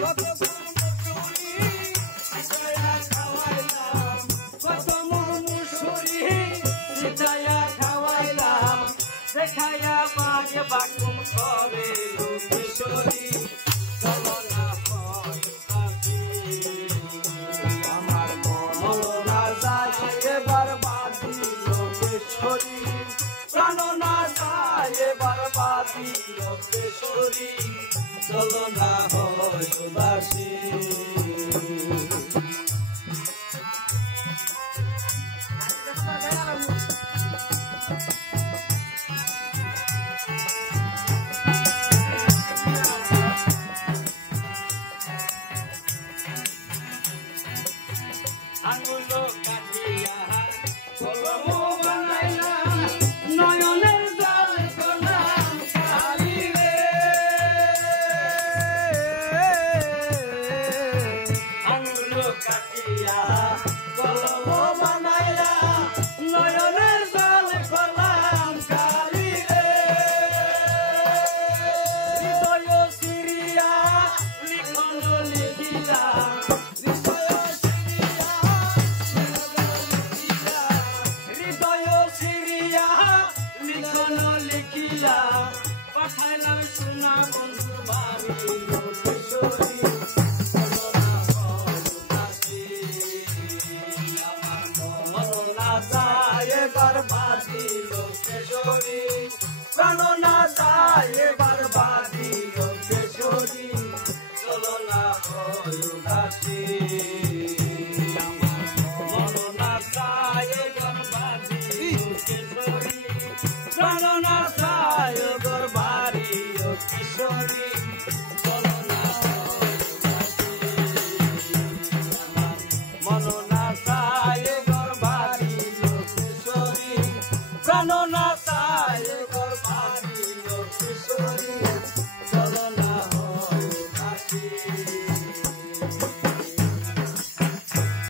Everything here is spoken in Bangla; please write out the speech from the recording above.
কত মুসুরি সিটায়া খাওয়াইলাম কত মুসুরি সিটায়া খাওয়াইলাম দেখাইয়া মাগে বাকুম করে কিশোরী চলো না আমার মন না যায় এবার বাদি লোকেশ্বরী প্রাণ না যায় এবার বাদি লোকেশ্বরী চলো না হয় উদাসী আঙুলো কাটিয়া কলম বানাইলা নয়নের জল করলাম কালি রে আঙুলো কাটিয়া কলম বানাইলা নয়নের জল করলাম কালি রে হৃদয় সিরিয়া লিখন লিখিলা লিখিলা পাঠাইলাম সোনা বন্ধু বাড়ি লোকেশ্বরী চলো না উদাসী আমার মন না যায় এবার বাদি লোকেশ্বরী প্রাণ না যায় এবার বাদি লোকেশ্বরী চলো না উদাসী আমার মন না যায় এবার বাদি লোকেশ্বরী প্রাণ না যায় গর্বারি কিশোরী চলো না মন না যায় গর্বারি কিশোরী প্রাণ না যায় গর্বারি কিশোরী চলো